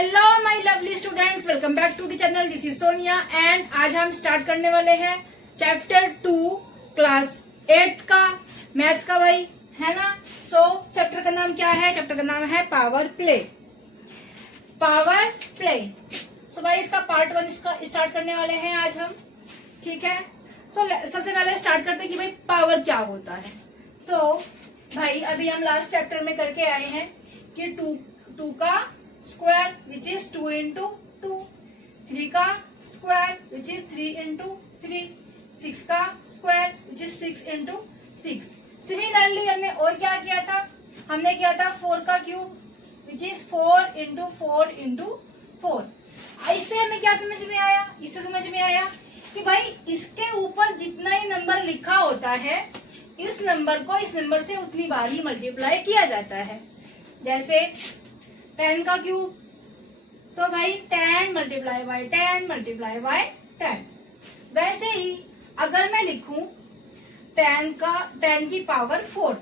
Hello my lovely students, welcome back to the channel. This is Sonia and आज हम start करने वाले हैं चैप्टर 2 क्लास 8 का मैथ्स का, भाई है ना। सो चैप्टर का नाम क्या है? चैप्टर का नाम है power play. Power play. So भाई इसका पार्ट 1 इसका स्टार्ट करने वाले हैं आज हम, ठीक है। सो सबसे पहले स्टार्ट करते हैं कि भाई पावर क्या होता है। सो भाई अभी हम लास्ट चैप्टर में करके आए हैं कि टू का स्क्वायर विच इज 2 इंटू 2, 3 का स्क्वायर विच इज 3 इंटू 3, 6 का square which is 6 into 6। Similarly हमने और क्या किया था? हमने किया था 4 का cube which is 4 into 4 into 4। इससे हमें क्या समझ में आया? इससे समझ में आया कि भाई इसके ऊपर जितना ही नंबर लिखा होता है इस नंबर को इस नंबर से उतनी बार ही मल्टीप्लाई किया जाता है। जैसे 10 का क्यूब, सो भाई 10 मल्टीप्लाई बाय 10 मल्टीप्लाई बाय 10। वैसे ही अगर मैं लिखूं 10 की पावर 4,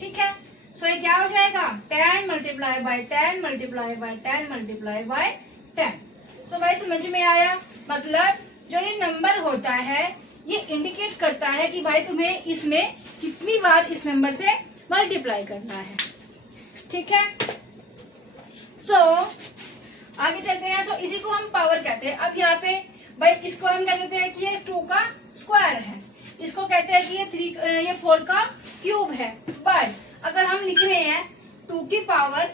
ठीक है। सो ये क्या हो जाएगा? 10 multiply by 10 multiply by 10 multiply by 10। सो भाई समझ में आया? मतलब जो ये नंबर होता है ये इंडिकेट करता है कि भाई तुम्हें इसमें कितनी बार इस नंबर से मल्टीप्लाई करना है, ठीक है। सो आगे चलते हैं। सो इसी को हम पावर कहते हैं। अब यहाँ पे भाई इसको हम कह देते हैं कि ये 2 का स्क्वायर है, इसको कहते हैं कि ये 4 का क्यूब है। बट अगर हम लिख रहे हैं 2 की पावर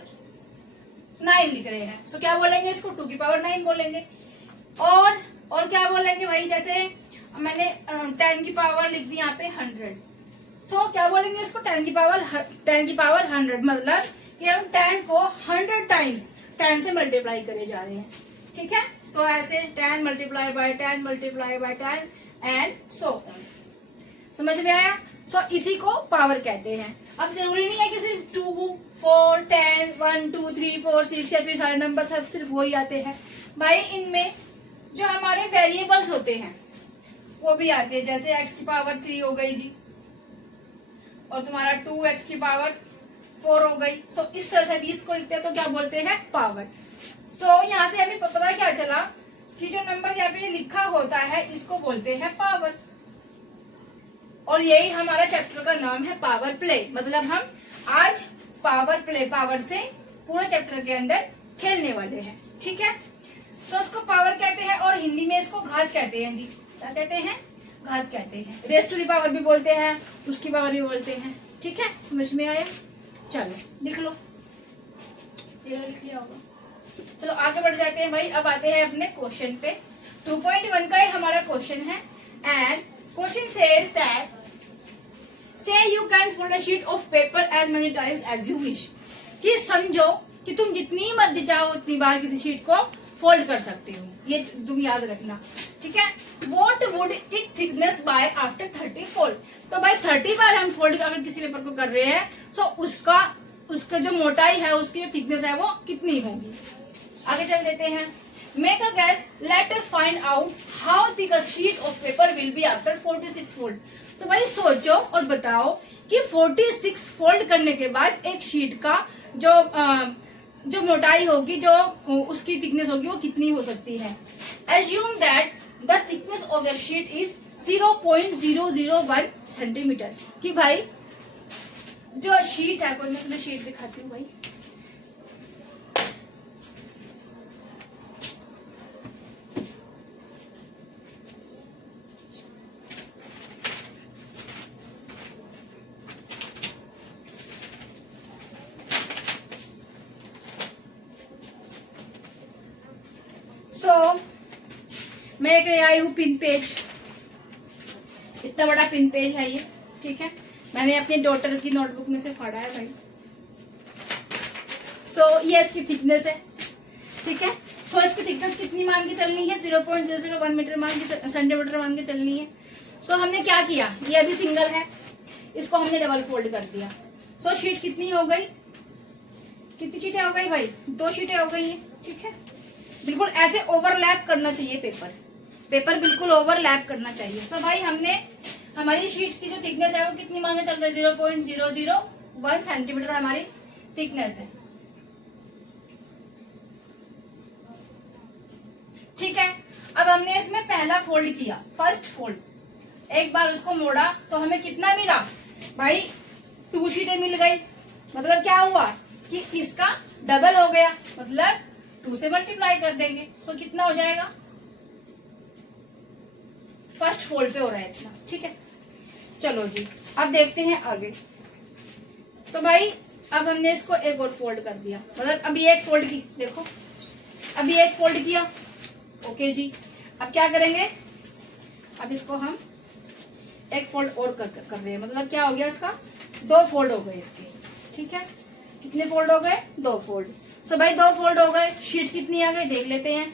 9 लिख रहे हैं, सो क्या बोलेंगे? इसको 2 की पावर 9 बोलेंगे। और क्या बोलेंगे भाई? जैसे मैंने 10 की पावर लिख दी यहाँ पे 100, सो क्या बोलेंगे इसको? 10 की पावर 100। मतलब कि हम 10 को 100 टाइम्स 10 से मल्टीप्लाई करे जा रहे हैं, ठीक है। सो ऐसे 10 multiply by 10 multiply by 10 and so. समझ में आया? सो इसी को पावर कहते हैं। अब जरूरी नहीं है कि सिर्फ 2, 4, 10, 1, 2, 3, 4, 6 या फिर सारे नंबर सब सिर्फ वही आते हैं भाई। इनमें जो हमारे वेरिएबल्स होते हैं वो भी आते हैं। जैसे x की पावर 3 हो गई जी, और तुम्हारा 2x की पावर 4 हो गई। सो इस तरह से भी इसको लिखते हैं तो क्या बोलते हैं? पावर। सो यहाँ से हमें पता क्या चला कि जो नंबर यहाँ पे लिखा होता है इसको बोलते हैं पावर। और यही हमारा चैप्टर का नाम है पावर प्ले। मतलब हम आज पावर प्ले, पावर से पूरे चैप्टर के अंदर खेलने वाले हैं, ठीक है। सो इसको पावर कहते हैं और हिंदी में इसको घात कहते हैं जी। क्या कहते हैं? घात कहते हैं। रेस टू दी पावर भी बोलते हैं, उसकी पावर भी बोलते हैं, ठीक है। समझ में आया? चलो लिख लो, ये लिख लिया होगा। चलो आगे बढ़ जाते हैं भाई। अब आते हैं अपने क्वेश्चन पे। 2.1 का ही हमारा क्वेश्चन है and question says that say you can fold a sheet of paper as many times as you wish. कि समझो कि तुम जितनी मर्जी चाहो उतनी बार किसी शीट को फोल्ड कर सकते हो, ये तुम याद रखना, ठीक है। What would it thickness by after 30 fold. तो भाई 30 बार हम फोल्ड अगर किसी पेपर को कर रहे हैं तो उसका जो मोटाई है, उसकी जो थिकनेस है वो कितनी होगी। आगे चल देते हैं। Make a gas, let us find out how thick a sheet of paper will be after 46 fold. तो भाई सोचो और बताओ कि 46 फोल्ड करने के बाद एक शीट का जो मोटाई होगी, जो उसकी थिकनेस होगी वो कितनी हो सकती है। Assume that the thickness of the sheet is 0.001 centimetre. कि भाई जो शीट है, कोई मैं तुम्हें शीट दिखाती हूँ भाई। मैं एक आई हूँ पिन पेज, इतना बड़ा पिन पेज है ये, ठीक है। मैंने अपने डॉटर की नोटबुक में से फाड़ा है भाई। सो ये इसकी थिकनेस है, ठीक है। सो इसकी थिकनेस कितनी मान के चलनी है? 0.001 मीटर सेंटीमीटर मान के चलनी है। सो हमने क्या किया? ये अभी सिंगल है, इसको हमने डबल फोल्ड कर दिया। सो शीट कितनी हो गई? कितनी शीटें हो गई भाई? 2 शीटें हो गई है, ठीक है। बिल्कुल ऐसे ओवरलैप करना चाहिए पेपर बिल्कुल ओवरलैप करना चाहिए। सो भाई हमने हमारी शीट की जो थिकनेस है वो कितनी मांगे चल रही है? 0.001 सेंटीमीटर हमारी थिकनेस है। ठीक है। अब हमने इसमें पहला फोल्ड किया, फर्स्ट फोल्ड, एक बार उसको मोड़ा तो हमें कितना मिला भाई, 2 शीटें मिल गई। मतलब क्या हुआ कि इसका डबल हो गया, मतलब 2 से मल्टीप्लाई कर देंगे। सो कितना हो जाएगा, फर्स्ट फोल्ड पे हो रहा है इतना, ठीक है। चलो जी अब देखते हैं आगे। तो भाई अब हमने इसको एक और फोल्ड कर दिया, मतलब अभी एक फोल्ड की, देखो अभी एक फोल्ड किया, ओके जी। अब क्या करेंगे, अब इसको हम एक फोल्ड और कर रहे हैं, मतलब क्या हो गया, इसका 2 फोल्ड हो गए इसके, ठीक है। कितने फोल्ड हो गए, 2 फोल्ड। सो भाई 2 फोल्ड हो गए, शीट कितनी आ गई देख लेते हैं,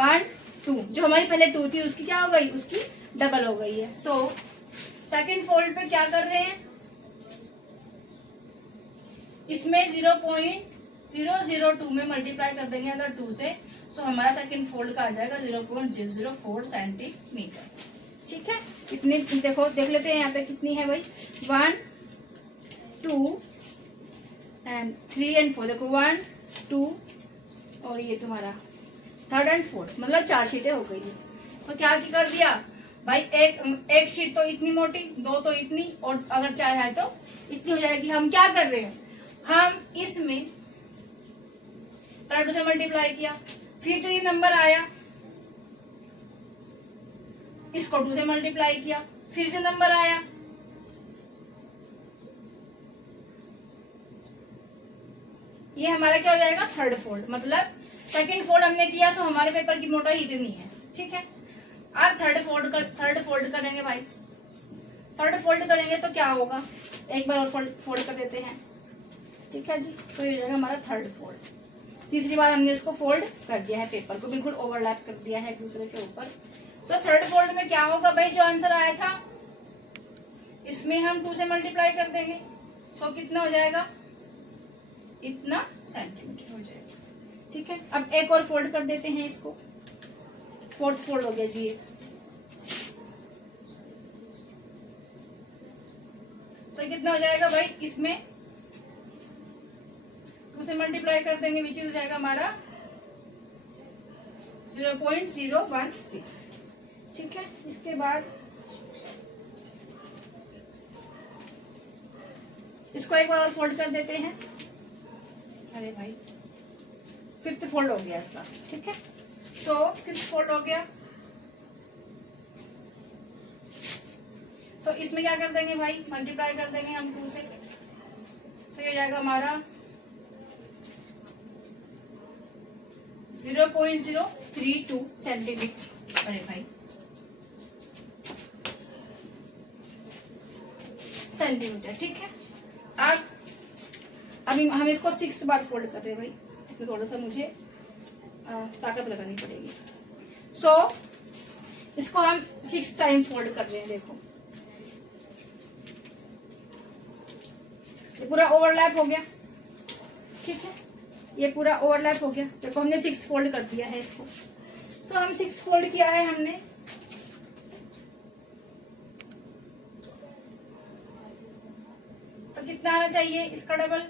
1 2, जो हमारी पहले 2 थी उसकी क्या हो गई, उसकी डबल हो गई है। सो सेकंड फोल्ड पे क्या कर रहे हैं, इसमें 0.002 में मल्टीप्लाई कर देंगे अगर 2 से, सो हमारा सेकंड फोल्ड का आ जाएगा 0.004 सेंटीमीटर, ठीक है। कितनी देखो देख लेते हैं यहाँ पे कितनी है भाई, 1 2 एंड 3 एंड 4, देखो 1 2 और ये तुम्हारा 3rd एंड 4th, मतलब 4 शीटें हो गई है। तो क्या कर दिया भाई, एक शीट तो इतनी मोटी, 2 तो इतनी, और अगर 4 है तो इतनी हो जाएगी। हम क्या कर रहे हैं, हम इसमें 2 से मल्टीप्लाई किया, फिर जो ये नंबर आया इसको 2 से मल्टीप्लाई किया, फिर जो नंबर आया ये हमारा क्या हो जाएगा, 3rd फोल्ड। मतलब सेकंड फोल्ड हमने किया, सो हमारे पेपर की मोटाई इतनी है, ठीक है। अब थर्ड फोल्ड करेंगे भाई, 3rd फोल्ड करेंगे तो क्या होगा, एक बार और फोल्ड कर देते हैं, ठीक है जी। सो ये हो जाएगा हमारा 3rd फोल्ड। तीसरी बार हमने इसको फोल्ड कर दिया है, पेपर को बिल्कुल ओवरलैप कर दिया है एक दूसरे के ऊपर। सो 3rd फोल्ड में क्या होगा भाई, जो आंसर आया था इसमें हम 2 से मल्टीप्लाई कर देंगे, सो कितना हो जाएगा, इतना सेंटीमीटर हो जाएगा, ठीक है। अब एक और फोल्ड कर देते हैं इसको, 4th फोल्ड हो गया जी। सो कितना हो जाएगा भाई, इसमें 2 से मल्टीप्लाई कर देंगे, विच हो जाएगा हमारा 0.016, ठीक है। इसके बाद इसको एक बार और फोल्ड कर देते हैं, अरे भाई 5th फोल्ड हो गया इसका, ठीक है। सो 5th फोल्ड हो गया। सो इसमें क्या कर देंगे भाई, मल्टीप्लाई कर देंगे हम 2 से, सो ये हो जाएगा हमारा 0.032 सेंटीमीटर, अरे भाई सेंटीमीटर, ठीक है। अब अभी हम इसको 6th बार फोल्ड कर रहे हैं भाई, इसमें थोड़ा सा मुझे ताकत लगानी पड़ेगी। सो इसको हम 6 टाइम फोल्ड कर रहे हैं, देखो ये पूरा ओवरलैप हो गया, ठीक है। ये पूरा ओवरलैप हो गया, देखो हमने 6 फोल्ड कर दिया है इसको। सो हम 6 फोल्ड किया है हमने, तो कितना आना चाहिए इसका डबल,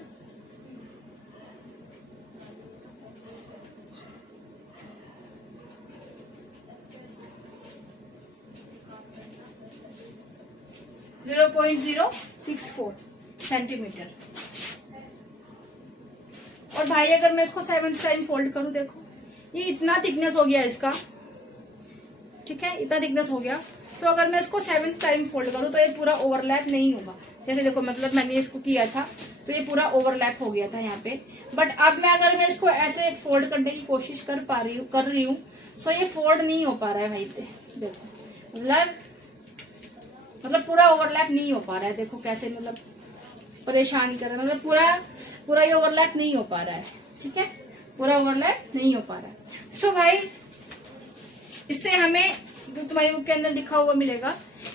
0.064 सेंटीमीटर। और भाई अगर मैं इसको 7th टाइम फोल्ड करूं, देखो ये इतना थिकनेस हो गया इसका, ठीक है, इतना थिकनेस हो गया। सो अगर मैं इसको 7th टाइम फोल्ड करूं तो ये पूरा ओवरलैप नहीं होगा, जैसे देखो मतलब मैंने इसको किया था तो ये पूरा ओवरलैप हो गया था यहाँ पे। बट अब मैं इसको ऐसे फोल्ड करने की कोशिश कर रही हूँ, सो ये फोल्ड नहीं हो पा रहा है भाई, देखो मतलब पूरा ओवरलैप नहीं हो पा रहा है, देखो कैसे मतलब परेशान कर रहा है, मतलब पूरा ये ओवरलैप नहीं हो पा रहा है, ठीक है, पूरा ओवरलैप नहीं हो पा रहा है। सो भाई इससे हमें जो तुम्हारी बुक के अंदर लिखा हुआ मिलेगा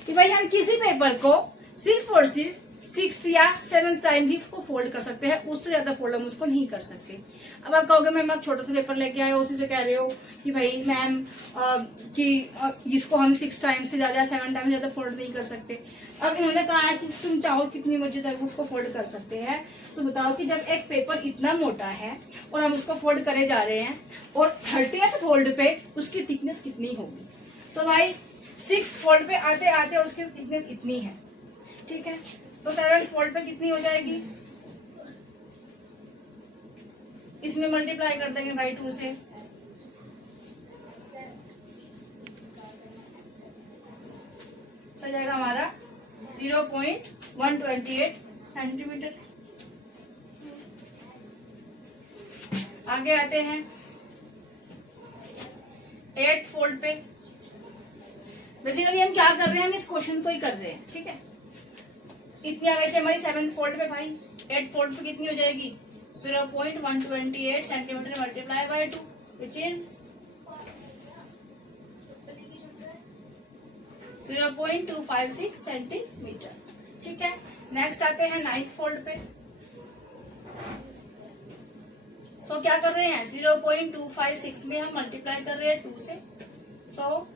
कि भाई हम किसी पेपर को सिर्फ और सिर्फ 6th या 7th टाइम भी उसको फोल्ड कर सकते हैं, उससे ज्यादा फोल्ड हम उसको नहीं कर सकते। अब आप कहोगे मैम आप छोटा सा पेपर लेके आए हो, उसी से कह रहे हो कि भाई मैम कि इसको हम 6 टाइम से ज्यादा 7 टाइम से ज्यादा फोल्ड नहीं कर सकते। अब इन्होंने कहा है कि तुम चाहो कितनी मर्जी तक उसको फोल्ड कर सकते हैं। तो बताओ कि जब एक पेपर इतना मोटा है और हम उसको फोल्ड करे जा रहे हैं और 30th फोल्ड पे उसकी थिकनेस कितनी होगी। तो भाई 6th फोल्ड पे आते आते उसकी थिकनेस इतनी है, ठीक है। तो 7th फोल्ड पे कितनी हो जाएगी, इसमें मल्टीप्लाई कर देंगे भाई 2 से, तो हो जाएगा हमारा 0.128 सेंटीमीटर। आगे आते हैं 8th फोल्ड पे। बेसिकली हम क्या कर रहे हैं, हम इस क्वेश्चन को ही कर रहे हैं, ठीक है। इतनी आ गई थी हमारी 7th फोल्ड पे भाई, 8th फोल्ड पे कितनी हो जाएगी 0.128 centimetre multiply by 2 which is 0.256 centimetre, ठीक है। नेक्स्ट आते हैं 9th फोल्ड पे। सो क्या कर रहे हैं 0.256 में हम मल्टीप्लाई कर रहे हैं 2 से, सो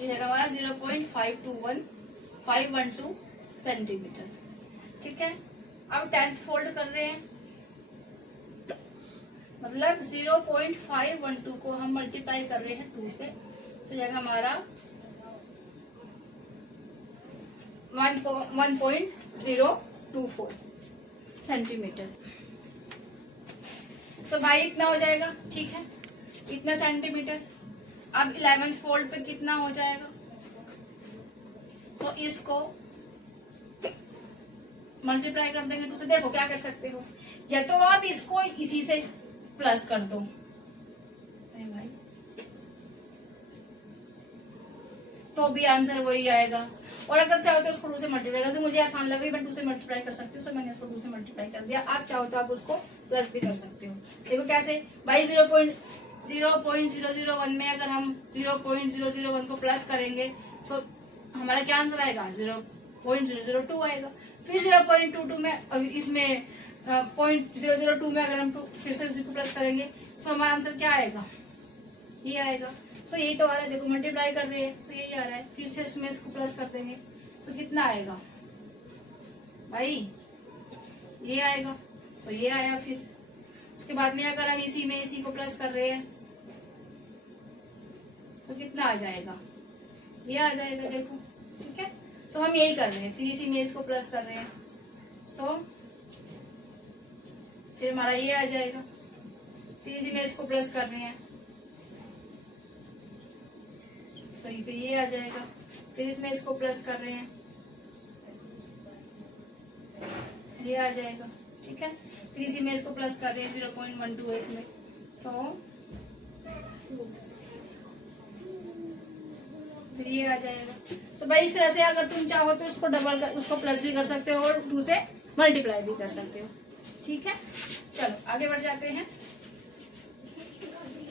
ये हमारा 0.512 सेंटीमीटर, ठीक है। अब 10th फोल्ड कर रहे हैं, मतलब 0.512 को हम मल्टीप्लाई कर रहे हैं 2 से, तो जाएगा हमारा 1.024 सेंटीमीटर। तो भाई इतना हो जाएगा, ठीक है, इतना सेंटीमीटर। अब 11th फोल्ड पे कितना हो जाएगा, तो इसको मल्टीप्लाई कर देंगे 2 से। देखो क्या कर सकते हो, या तो आप इसको इसी से प्लस कर दो, भाई तो भी आंसर वही आएगा, और अगर चाहो तो उसको 2 से मल्टीप्लाई कर दो। मुझे आसान लगा मैं 2 से मल्टीप्लाई कर सकती हूँ, तो मैंने उसको 2 से मल्टीप्लाई कर दिया। आप चाहो तो आप उसको प्लस भी कर सकते हो। देखो कैसे भाई 0.001 में अगर हम 0.001 को प्लस करेंगे तो हमारा क्या आंसर आएगा 0.002 आएगा। फिर 0.22 में इसमें 0.002 में अगर हम फिर से उसी को प्लस करेंगे तो हमारा आंसर क्या आएगा, ये आएगा। तो यही तो आ रहा है, देखो मल्टीप्लाई कर रहे हैं तो यही आ रहा है। फिर से इसमें इसको प्लस कर देंगे तो कितना आएगा भाई, ये आएगा। तो ये आया। फिर उसके बाद में अगर हम इसी में इसी को प्लस कर रहे हैं तो कितना आ जाएगा, ये आ जाएगा, देखो, ठीक है। सो हम यही कर रहे हैं, फिर इसी में इसको प्लस कर रहे हैं, सो फिर हमारा ये आ जाएगा। फिर इसी में इसको प्लस कर रहे हैं, सो फिर ये आ जाएगा। फिर इसमें इसको प्लस कर रहे हैं, ये आ जाएगा, ठीक है। फिर इसी में इसको प्लस कर रहे हैं 0.128 में, सो फिर ये आ जाएगा। तो भाई इस तरह से अगर तुम चाहो तो उसको डबल उसको प्लस भी कर सकते हो और 2 से मल्टीप्लाई भी कर सकते हो, ठीक है। चलो आगे बढ़ जाते हैं।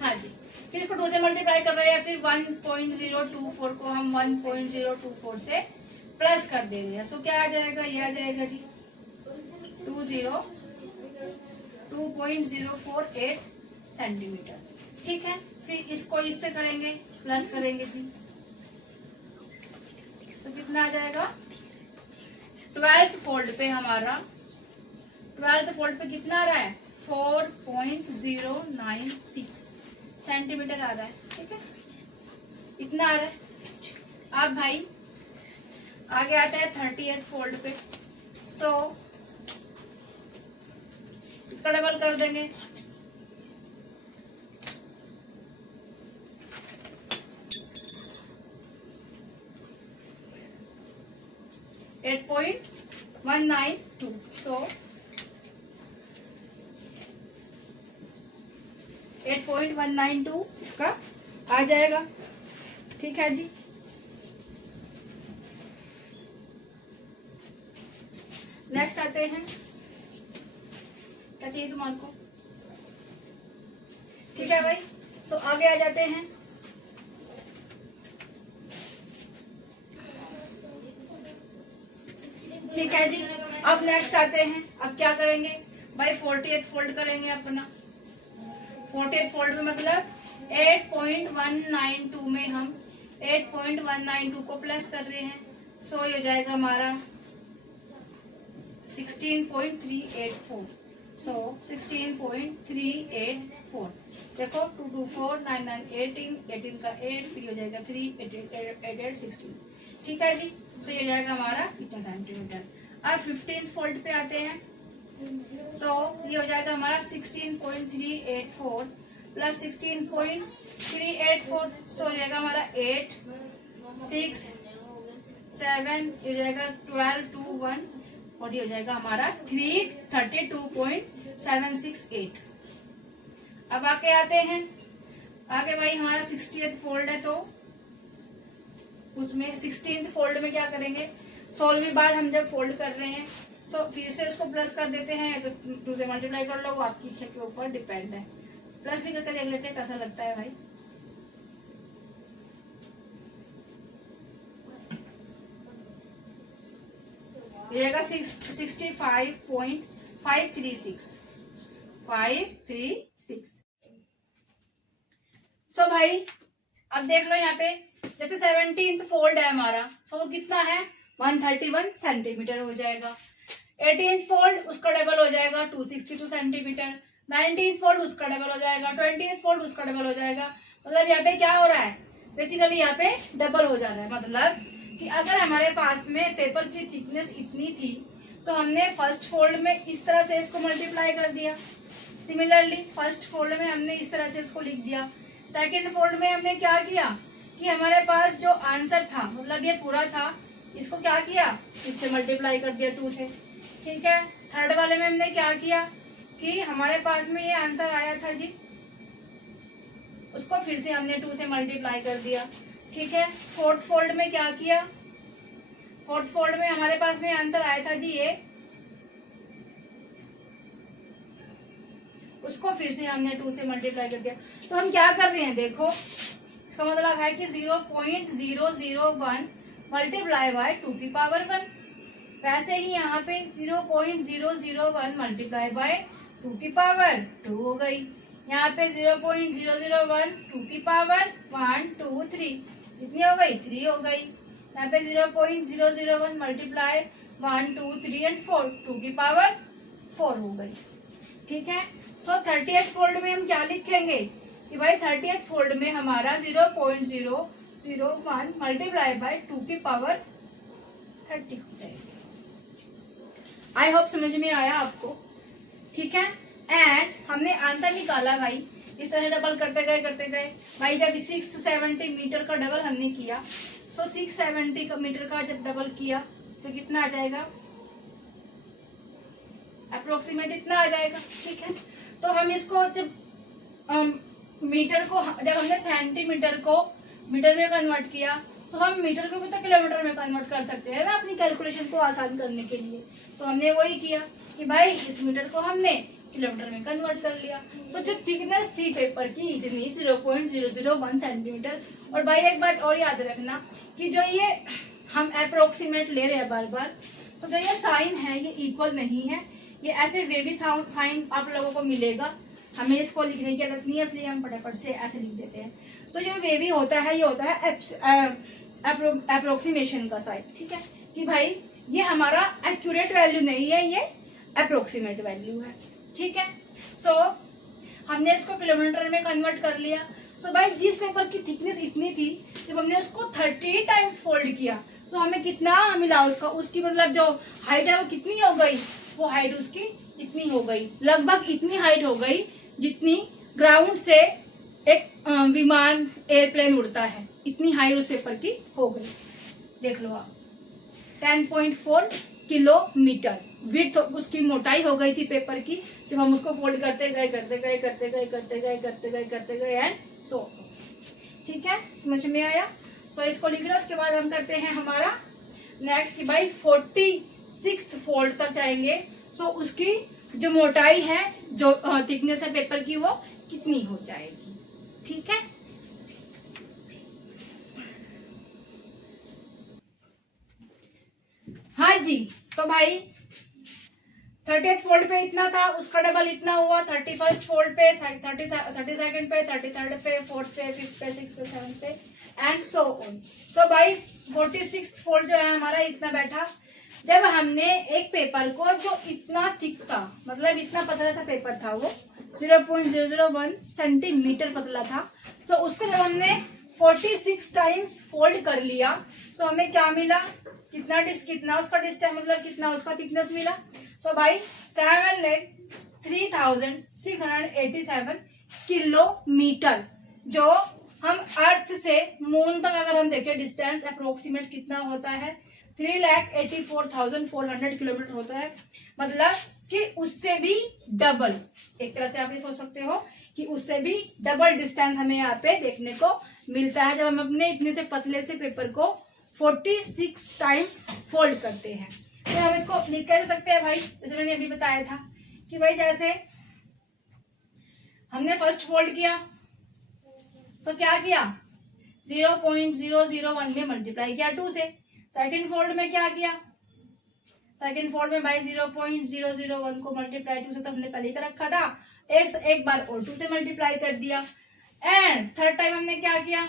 हाँ जी, फिर इसको 2 से मल्टीप्लाई कर रहे हैं, फिर 1.024 को हम 1.024 से प्लस कर देंगे। सो क्या आ जाएगा, ये आ जाएगा जी 2.048 सेंटीमीटर, ठीक है। फिर इसको इससे करेंगे, प्लस करेंगे जी, तो कितना आ जाएगा 12th फोल्ड पे हमारा 12th फोल्ड पे कितना आ रहा है 4.096 सेंटीमीटर आ रहा है, ठीक है, इतना आ रहा है। अब भाई आगे आता है 30th फोल्ड पे, सो इसका डबल कर देंगे, .192, सो 8.192 इसका आ जाएगा, ठीक है जी। नेक्स्ट आते हैं, क्या चाहिए तुम्हारे को, ठीक है भाई। सो आगे आ जाते हैं। ठीक है जी, अब नेक्स्ट आते हैं। अब क्या करेंगे भाई, 48 फोल्ड करेंगे अपना। 48 फोल्ड में मतलब 8.192 में हम 8.192 को प्लस कर रहे हैं। सो ये हो जाएगा हमारा 16.384। सो 16.384 देखो 2 2 4 9 9 18 18 का 8 फिर हो जाएगा 3 8 8 16। ठीक है जी, सो ये हो जाएगा हमारा कितना सेंटीमीटर। अब 15 फोल्ड पे आते हैं। सो ये हो जाएगा हमारा 16.384 प्लस 16.384। सो हो जाएगा हमारा 8 6 7 ये हो जाएगा 12 2 1 और ये हो जाएगा हमारा 332.768। अब आगे आते हैं। आगे भाई हमारा 60th फोल्ड है, तो उसमें 16th फोल्ड में क्या करेंगे, 16वीं बार हम जब फोल्ड कर रहे हैं सो फिर से इसको प्लस कर देते हैं, तो 2 से मल्टीप्लाई कर लो, वो आपकी इच्छा के ऊपर डिपेंड है। प्लस भी करके देख लेते हैं कैसा लगता है भाई। ये आएगा 65.536। सो भाई अब देख लो यहाँ पे, जैसे 17th फोल्ड है हमारा, सो वो कितना है 131 सेंटीमीटर हो जाएगा। 18th फोल्ड उसका डबल हो जाएगा 262 सेंटीमीटर। 19th फोल्ड उसका डबल हो जाएगा। 20th फोल्ड उसका डबल हो जाएगा। मतलब यहाँ पे क्या हो रहा है, बेसिकली यहाँ पे डबल हो जा रहा है। मतलब कि अगर हमारे पास में पेपर की थिकनेस इतनी थी, सो हमने फर्स्ट फोल्ड में इस तरह से इसको मल्टीप्लाई कर दिया। सिमिलरली फर्स्ट फोल्ड में हमने इस तरह से इसको लिख दिया। सेकेंड फोल्ड में हमने क्या किया कि हमारे पास जो आंसर था, मतलब ये पूरा था, इसको क्या किया, इससे मल्टीप्लाई कर दिया 2 से। ठीक है, थर्ड वाले में हमने क्या किया कि हमारे पास में ये आंसर आया था जी, उसको फिर से हमने 2 से मल्टीप्लाई कर दिया। ठीक है, फोर्थ फोल्ड में क्या किया, फोर्थ फोल्ड में हमारे पास में आंसर आया था जी ये, उसको फिर से हमने 2 से मल्टीप्लाई कर दिया। तो हम क्या कर रहे हैं, देखो इसका मतलब है कि 0.001 मल्टीप्लाई बाय 2 की पावर 1। वैसे ही यहाँ पे 0.001 मल्टीप्लाई बाय 2 की पावर 2 हो गई। यहाँ पे 0.001 2 की पावर 1 2 3 कितनी हो गई, 3 हो गई। यहाँ पे 0.001 मल्टीप्लाई 1 2 3 एंड 4 2 की पावर 4 हो गई। ठीक है, सो 30th फोल्ड में हम क्या लिखेंगे कि भाई 30th फोल्ड में हमारा 0.001 मल्टीप्लाई बाय 2 की पावर 30 हो जाएगी। आई होप समझ में आया आपको। ठीक है, एंड हमने आंसर निकाला भाई, इस तरह डबल करते गए भाई। जब 670 मीटर का डबल हमने किया, सो 670 मीटर का जब डबल किया तो कितना आ जाएगा, अप्रोक्सीमेट इतना आ जाएगा। ठीक है, तो हम इसको जब मीटर को, जब हमने सेंटीमीटर को मीटर में कन्वर्ट किया, सो हम मीटर को भी तो किलोमीटर में कन्वर्ट कर सकते हैं ना अपनी कैलकुलेशन को आसान करने के लिए। सो हमने वही किया कि भाई इस मीटर को हमने किलोमीटर में कन्वर्ट कर लिया। सो जो थिकनेस थी पेपर की इतनी 0.001 सेंटीमीटर। और भाई एक बात और याद रखना कि जो ये हम अप्रोक्सीमेट ले रहे हैं बार बार, सो जो ये साइन है ये इक्वल नहीं है, ये ऐसे वेवी साइन आप लोगों को मिलेगा। हमें इसको लिखने की आदत नहीं है, इसलिए हम फटाफट से ऐसे लिख देते हैं। सो जो वेवी होता है ये होता है अप्रोक्सीमेशन का साइन। ठीक है, कि भाई ये हमारा एक्यूरेट वैल्यू नहीं है, ये अप्रोक्सीमेट वैल्यू है। ठीक है, सो हमने इसको किलोमीटर में कन्वर्ट कर लिया। सो भाई जिस पेपर की थिकनेस इतनी थी, जब हमने उसको 30 टाइम्स फोल्ड किया, सो हमें कितना मिला, उसकी मतलब जो हाइट है वो कितनी हो गई, वो हाइट उसकी इतनी हो गई, लगभग इतनी हाइट हो गई जितनी ग्राउंड से एक विमान एयरप्लेन उड़ता है, इतनी हाइट उस पेपर की हो गई। देख लो आप, 10.4 किलोमीटर विड्थ उसकी मोटाई हो गई थी पेपर की, जब हम उसको फोल्ड करते गए एंड सो। ठीक है, समझ में आया। सो इसको लिख लो। उसके बाद हम करते हैं हमारा नेक्स्ट कि भाई 46th फोल्ड तक जाएंगे। सो उसकी जो मोटाई है, जो थिकनेस है पेपर की, वो कितनी हो जाएगी। ठीक है। हाँ जी, तो भाई 30th फोल्ड पे इतना था, उसका डबल इतना हुआ, 31st फोल्ड पे, 32nd पे, 33rd पे, 4th पे, 5th पे, 6th पे, 7th पे एंड सो ऑन। सो भाई 46th फोल्ड जो है हमारा इतना बैठा। जब हमने एक पेपर को जो इतना थिक था, मतलब इतना पतला सा पेपर था, वो 0.001 सेंटीमीटर पतला था, तो उसको जब हमने 46 टाइम्स फोल्ड कर लिया, तो हमें क्या मिला, कितना उसका डिस्टेंस, मतलब कितना उसका थिकनेस मिला। सो भाई 7,03,687 किलोमीटर, जो हम अर्थ से मून तक अगर हम देखें डिस्टेंस अप्रोक्सीमेट कितना होता है, 3,84,400 किलोमीटर होता है। मतलब कि उससे भी डबल, एक तरह से आप ये सोच सकते हो कि उससे भी डबल डिस्टेंस हमें यहाँ पे देखने को मिलता है जब हम अपने इतने से पतले से पेपर को 46 टाइम्स फोल्ड करते हैं। तो हम इसको लिख कर सकते हैं भाई, जैसे मैंने अभी बताया था कि भाई जैसे हमने फर्स्ट फोल्ड किया, तो क्या किया, 0.001 में मल्टीप्लाई किया 2 से। सेकंड फोल्ड में क्या किया, सेकंड फोल्ड में भाई 0.001 को मल्टीप्लाई 2 से, तो हमने पहले कर रखा था, एक बार और 2 से मल्टीप्लाई कर दिया। एंड थर्ड टाइम हमने क्या किया,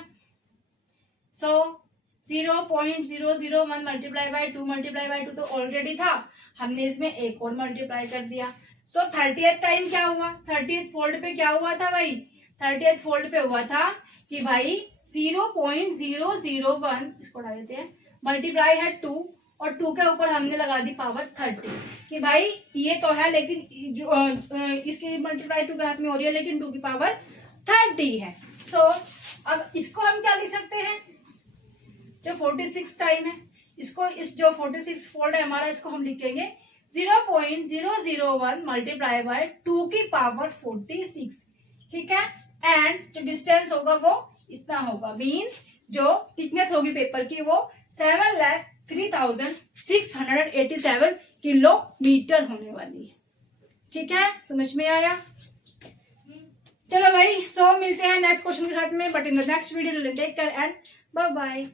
0.001 मल्टीप्लाई बाय 2 तो ऑलरेडी था, हमने इसमें एक और मल्टीप्लाई कर दिया। सो 30th टाइम क्या हुआ, 30th फोल्ड पे क्या हुआ था भाई, 30th फोल्ड पे हुआ था कि भाई 0.001, इसको उठा देते हैं, मल्टीप्लाई है 2 और 2 के ऊपर हमने लगा दी पावर 30 कि भाई ये तो है, लेकिन इसकी मल्टीप्लाई 2 के हाथ में हो रही है, लेकिन 2 की पावर 30 है। सो अब इसको हम क्या लिख सकते हैं, जो 46 टाइम है, इसको इस जो 46 फोल्ड है हमारा, इसको हम लिखेंगे 0.001 मल्टीप्लाई बाय 2 की पावर 46, ठीक है। एंड जो डिस्टेंस होगा वो इतना होगा, मीन्स जो थिकनेस होगी पेपर की वो 7,03,687 किलोमीटर होने वाली है, ठीक है। समझ में आया? चलो भाई, सो मिलते हैं नेक्स्ट क्वेश्चन के साथ में, but in the next video take care and bye bye.